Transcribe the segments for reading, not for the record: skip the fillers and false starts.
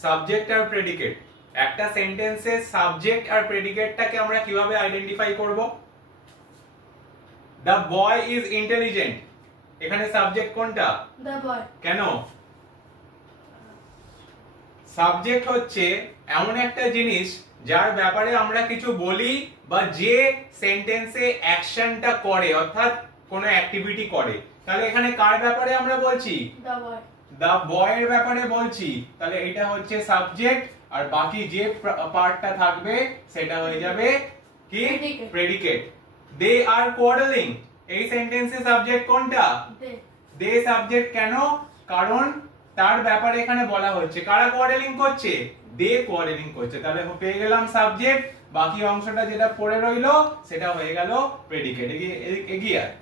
Subject আর predicate. একটা সেন্টেন্সে subject আর প্রেডিকেটটাকে আমরা কিভাবে আইডেন্টিফাই করব? দ্য বয় ইজ ইন্টেলিজেন্ট, এখানে সাবজেক্ট কোনটা? The boy. কেন? সাবজেক্ট হচ্ছে এমন একটা জিনিস যার ব্যাপারে আমরা কিছু বলি বা যে সেন্টেন্সে অ্যাকশনটা করে, অর্থাৎ কোনো অ্যাক্টিভিটি করে। তাহলে এখানে কার ব্যাপারে আমরা বলছি? The boy. দ্য বয়ের ব্যাপারে বলছি। তাহলে এটা হচ্ছে সাবজেক্ট, আর বাকি যে পার্টটা থাকবে সেটা হয়ে যাবে কি? প্রেডিকেট। দে আর কোয়ারেলিং, এই সেন্টেন্সে সাবজেক্ট কোনটা? They subject. কেন? কারণ তার ব্যাপারে এখানে বলা হচ্ছে। কারা কোয়ারেলিং করছে? দে কোয়ারেলিং করছে। তাহলে পেয়ে গেলাম সাবজেক্ট, বাকি অংশটা যেটা পড়ে রইলো সেটা হয়ে গেল প্রেডিকেট। এগিয়ে আয়,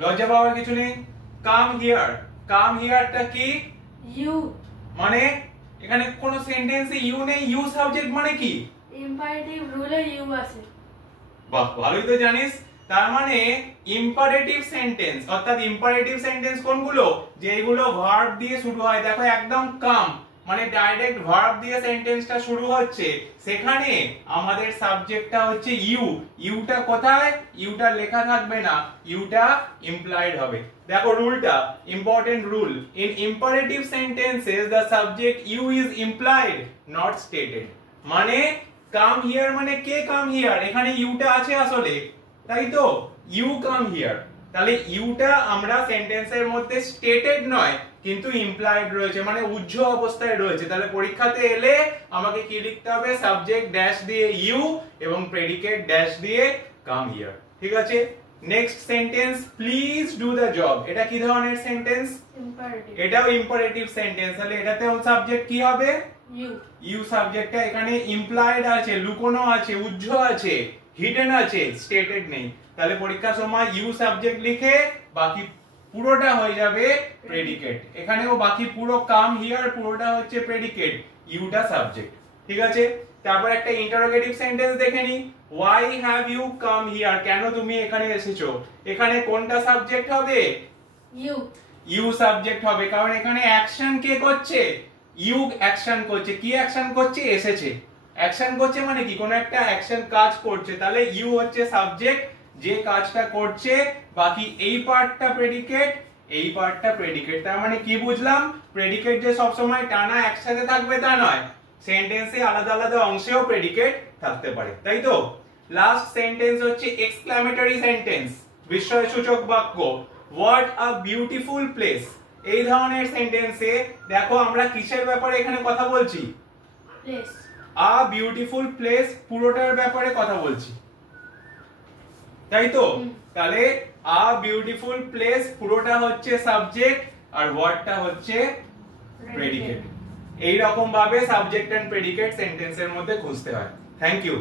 লজ্জা পাওয়ার কিছু নেই। কাম হিয়ার, কাম হিয়ারটা কি? ইউ। মানে এখানে কোন সেন্টেন্সে ইউ নেই, ইউ সাবজেক্ট মানে কি? ইম্পারেটিভ রুলে ইউ আছে। বাহ, ভালোই তো জানিস। তার মানে ইম্পারেটিভ সেন্টেন্স, অর্থাৎ ইম্পারেটিভ সেন্টেন্স কোনগুলো? যেগুলো ভার্ব দিয়ে শুরু হয়। দেখো একদম কাম মানে ডাইরেক্ট ভার্ব দিয়ে সেন্টেন্সটা শুরু হচ্ছে, সেখানে আমাদের সাবজেক্টটা হচ্ছে ইউ। ইউটা কোথায়? ইউটা লেখা থাকবে না, ইউটা ইমপ্লাইড হবে। দেখো রুলটা, important rule. In imperative sentences the subject you is implied not stated. মানে কাম হিয়ার মানে কে কাম হিয়ার? এখানে ইউটা আছে আসলে, তাই তো? You come here. তাহলে ইউটা আমরা সেন্টেন্সের মধ্যে স্টেটেড নয় কিন্তু ইমপ্লাইড রয়েছে, মানে উহ্য অবস্থায় রয়েছে। তাহলে পরীক্ষাতে এলে আমাকে কি লিখতে হবে? সাবজেক্ট ড্যাশ দিয়ে ইউ এবং প্রেডিকেট ড্যাশ দিয়ে কাম হিয়ার। ঠিক আছে? Next sentence, please do the job. এটা কি ধরনের সেন্টেন্স? ইম্পারেটিভ। এটাও ইম্পারেটিভ সেন্টেন্স। তাহলে এটাতেও সাবজেক্ট কি হবে? ইউ। ইউ সাবজেক্টটা এখানে ইমপ্লাইড আছে, লুকোনো আছে, উহ্য আছে, হিডেন আছে, স্টেটেড নেই। তাহলে পরীক্ষার সময় ইউ সাবজেক্ট লিখে বাকি পুরোটা হয়ে যাবে প্রেডিকেট। এখানেও বাকি পুরো কাম হিয়ার পুরোটা হচ্ছে প্রেডিকেট, ইউটা সাবজেক্ট। ঠিক আছে? তারপর একটা ইন্টারোগেটিভ সেন্টেন্স দেখে নি। Why have you come here, কেন তুমি এখানে এসেছো? এখানে কোনটা সাবজেক্ট হবে? ইউ। ইউ সাবজেক্ট হবে, কারণ এখানে অ্যাকশন কে করছে? ইউ অ্যাকশন করছে। কি অ্যাকশন করছে? এসেছে। অ্যাকশন করছে মানে কি? কোন একটা অ্যাকশন কাজ করছে, তাহলে ইউ হচ্ছে সাবজেক্ট যে কাজটা করছে। বাকি এই পার্টটা প্রেডিকেট, এই পার্টটা প্রেডিকেট। তার মানে কি বুঝলাম? প্রেডিকেট যে সব সময় টানা একসাথে থাকবে তা নয়, সেন্টেন্সে আলাদা আলাদা অংশেও প্রেডিকেট থাকতে পারে, তাই তো? লাস্ট সেন্টেন্স হচ্ছে এক্সক্লামেটরি সেন্টেন্স, বিস্ময়সূচক বাক্য। What a beautiful place. এই ধরনের সেন্টেন্সে দেখো আমরা কিসের ব্যাপারে এখানে কথা বলছি? প্লেস। আ বিউটিফুল প্লেস পুরোটার ব্যাপারে কথা বলছি, তাই তো? তাহলে আ বিউটিফুল প্লেস পুরোটা হচ্ছে সাবজেক্ট আর হোয়াটটা হচ্ছে প্রেডিকেট। এই রকম ভাবে সাবজেক্ট এন্ড প্রেডিকেট সেন্টেন্সের মধ্যে খুঁজতে হয়। Thank you.